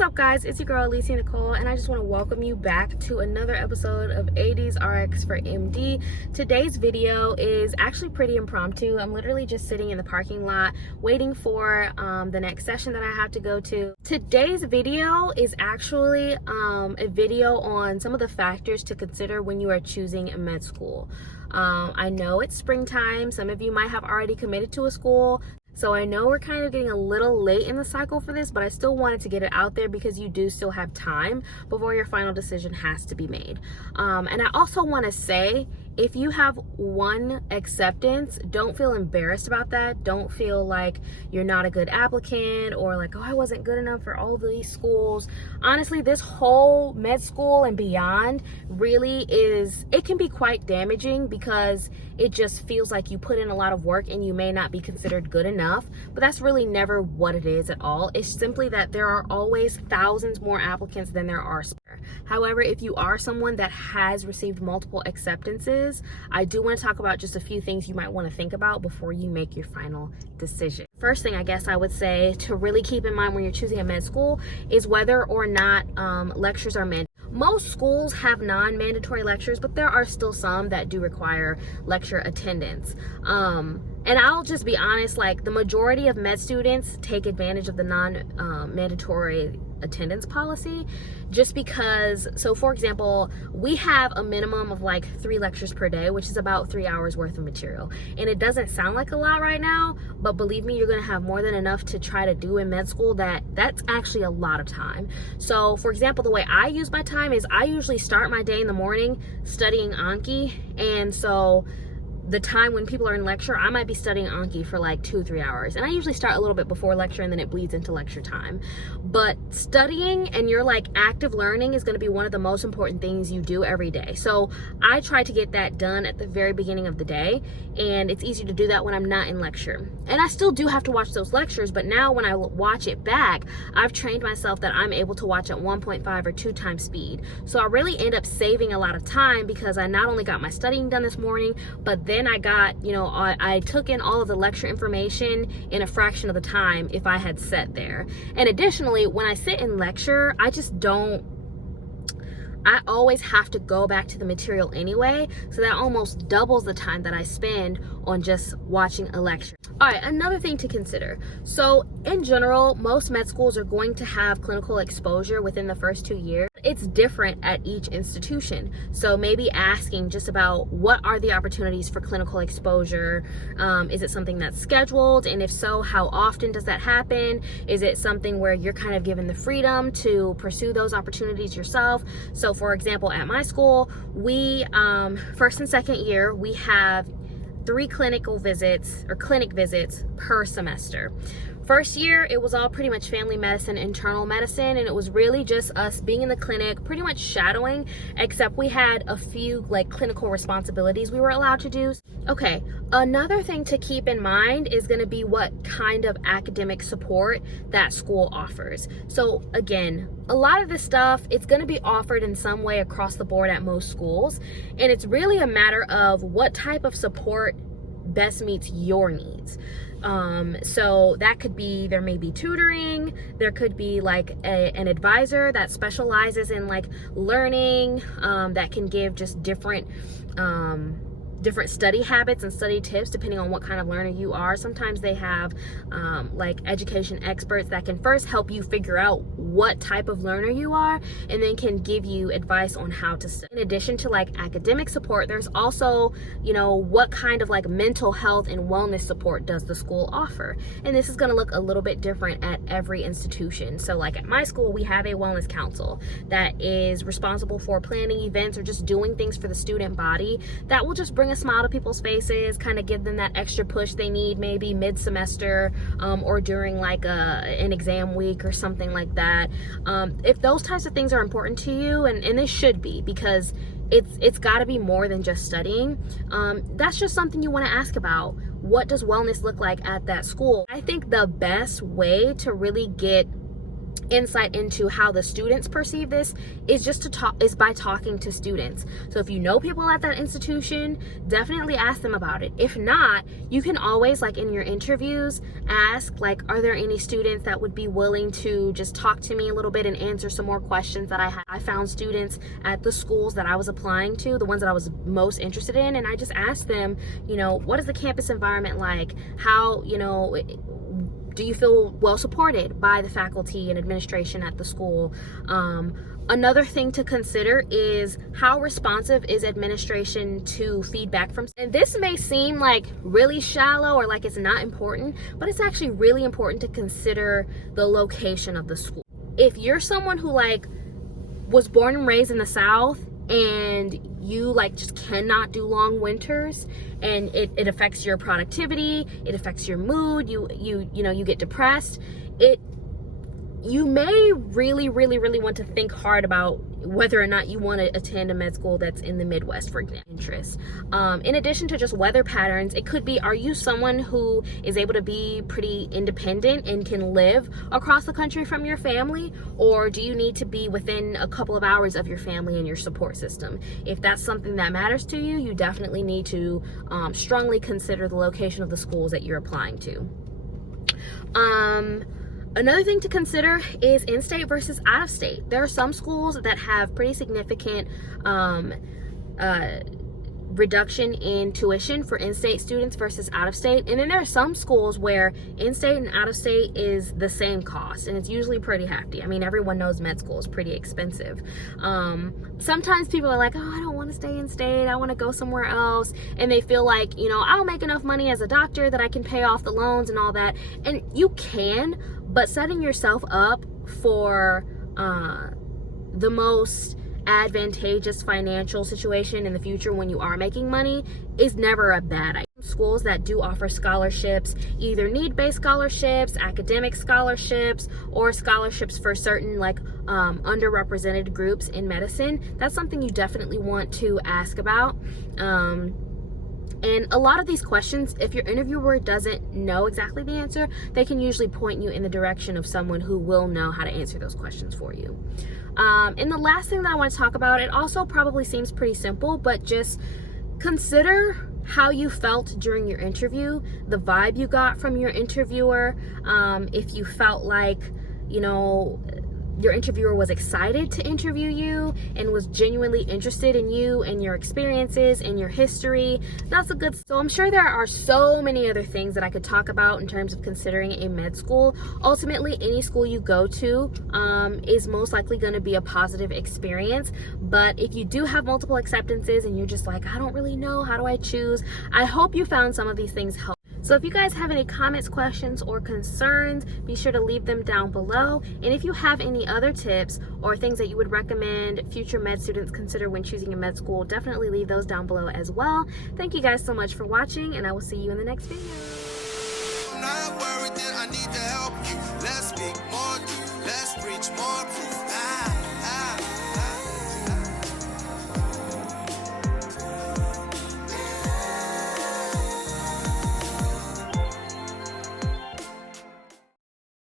What's up, guys? It's your girl Alicia Nicole, and I just want to welcome you back to another episode of AD's RX for MD. Today's video is actually pretty impromptu. I'm literally just sitting in the parking lot waiting for the next session that I have to go to. Today's video is actually a video on some of the factors to consider when you are choosing a med school. I know it's springtime. Some of you might have already committed to a school. So I know we're kind of getting a little late in the cycle for this, but I still wanted to get it out there because you do still have time before your final decision has to be made. And I also want to say, if you have one acceptance, don't feel embarrassed about that. Don't feel like you're not a good applicant or like, oh, I wasn't good enough for all these schools. Honestly, this whole med school and beyond really it can be quite damaging because it just feels like you put in a lot of work and you may not be considered good enough, but that's really never what it is at all. It's simply that there are always thousands more applicants than there are. However, if you are someone that has received multiple acceptances, I do want to talk about just a few things you might want to think about before you make your final decision. First thing I guess I would say to really keep in mind when you're choosing a med school is whether or not lectures are mandatory. Most schools have non-mandatory lectures, but there are still some that do require lecture attendance. And I'll just be honest, like the majority of med students take advantage of the non-mandatory attendance policy just because, so for example, we have a minimum of like 3 lectures per day, which is about 3 hours worth of material. And it doesn't sound like a lot right now, but believe me, you're gonna have more than enough to try to do in med school. That's actually a lot of time. So for example, the way I use my time is I usually start my day in the morning studying Anki, and so the time when people are in lecture, I might be studying Anki for like 2-3 hours. And I usually start a little bit before lecture and then it bleeds into lecture time. But studying and your like active learning is gonna be one of the most important things you do every day. So I try to get that done at the very beginning of the day. And it's easy to do that when I'm not in lecture. And I still do have to watch those lectures, but now when I watch it back, I've trained myself that I'm able to watch at 1.5 or 2 times speed. So I really end up saving a lot of time because I not only got my studying done this morning, but then I got, I took in all of the lecture information in a fraction of the time if I had sat there. And additionally, when I sit in lecture, I always have to go back to the material anyway, so that almost doubles the time that I spend on just watching a lecture. All right, another thing to consider. So in general, most med schools are going to have clinical exposure within the first 2 years. It's different at each institution. So maybe asking just about what are the opportunities for clinical exposure? Is it something that's scheduled? And if so, how often does that happen? Is it something where you're kind of given the freedom to pursue those opportunities yourself? So for example, at my school, we, first and second year, we have 3 clinic visits per semester. First year, it was all pretty much family medicine, internal medicine, and it was really just us being in the clinic, pretty much shadowing, except we had a few like clinical responsibilities we were allowed to do. Okay, another thing to keep in mind is gonna be what kind of academic support that school offers. So again, a lot of this stuff, it's gonna be offered in some way across the board at most schools, and it's really a matter of what type of support best meets your needs. So that could be, there may be tutoring, there could be like an advisor that specializes in like learning, that can give just different study habits and study tips depending on what kind of learner you are. Sometimes they have like education experts that can first help you figure out what type of learner you are and then can give you advice on how to study. In addition to like academic support, there's also, what kind of like mental health and wellness support does the school offer? And this is going to look a little bit different at every institution. So like at my school, we have a wellness council that is responsible for planning events or just doing things for the student body that will just bring a smile to people's faces, kind of give them that extra push they need maybe mid-semester or during like an exam week or something like that. If those types of things are important to you, and they should be, because it's got to be more than just studying, that's just something you want to ask about. What does wellness look like at that school? I think the best way to really get insight into how the students perceive this is by talking to students. So if you know people at that institution, definitely ask them about it. If not, you can always, like in your interviews, ask like, are there any students that would be willing to just talk to me a little bit and answer some more questions that I have. I found students at the schools that I was applying to, the ones that I was most interested in, and I just asked them, you know, what is the campus environment like? How, you know, do you feel well supported by the faculty and administration at the school? Another thing to consider is how responsive is administration to feedback from, and this may seem like really shallow or like it's not important, but it's actually really important to consider the location of the school. If you're someone who like was born and raised in the South and you like just cannot do long winters, and it affects your productivity, it affects your mood, you know, you get depressed, you may really want to think hard about whether or not you want to attend a med school that's in the Midwest, for example. Interest. In addition to just weather patterns, it could be, are you someone who is able to be pretty independent and can live across the country from your family? Or do you need to be within a couple of hours of your family and your support system? If that's something that matters to you, you definitely need to strongly consider the location of the schools that you're applying to. Another thing to consider is in-state versus out-of-state. There are some schools that have pretty significant reduction in tuition for in-state students versus out-of-state, and then there are some schools where in-state and out-of-state is the same cost, and it's usually pretty hefty. I mean, everyone knows med school is pretty expensive. Sometimes people are like, oh, I don't want to stay in-state, I want to go somewhere else, and they feel like, you know, I'll make enough money as a doctor that I can pay off the loans and all that, and you can, but setting yourself up for the most advantageous financial situation in the future when you are making money is never a bad idea. Schools that do offer scholarships, either need-based scholarships, academic scholarships, or scholarships for certain like underrepresented groups in medicine, that's something you definitely want to ask about. And a lot of these questions, if your interviewer doesn't know exactly the answer, they can usually point you in the direction of someone who will know how to answer those questions for you. And the last thing that I want to talk about, it also probably seems pretty simple, but just consider how you felt during your interview, the vibe you got from your interviewer, if you felt like, you know, your interviewer was excited to interview you and was genuinely interested in you and your experiences and your history. That's a good, so I'm sure there are so many other things that I could talk about in terms of considering a med school. Ultimately, any school you go to is most likely going to be a positive experience, but if you do have multiple acceptances and you're just like, I don't really know, how do I choose? I hope you found some of these things helpful. So if you guys have any comments, questions, or concerns, be sure to leave them down below. And if you have any other tips or things that you would recommend future med students consider when choosing a med school, definitely leave those down below as well. Thank you guys so much for watching, and I will see you in the next video.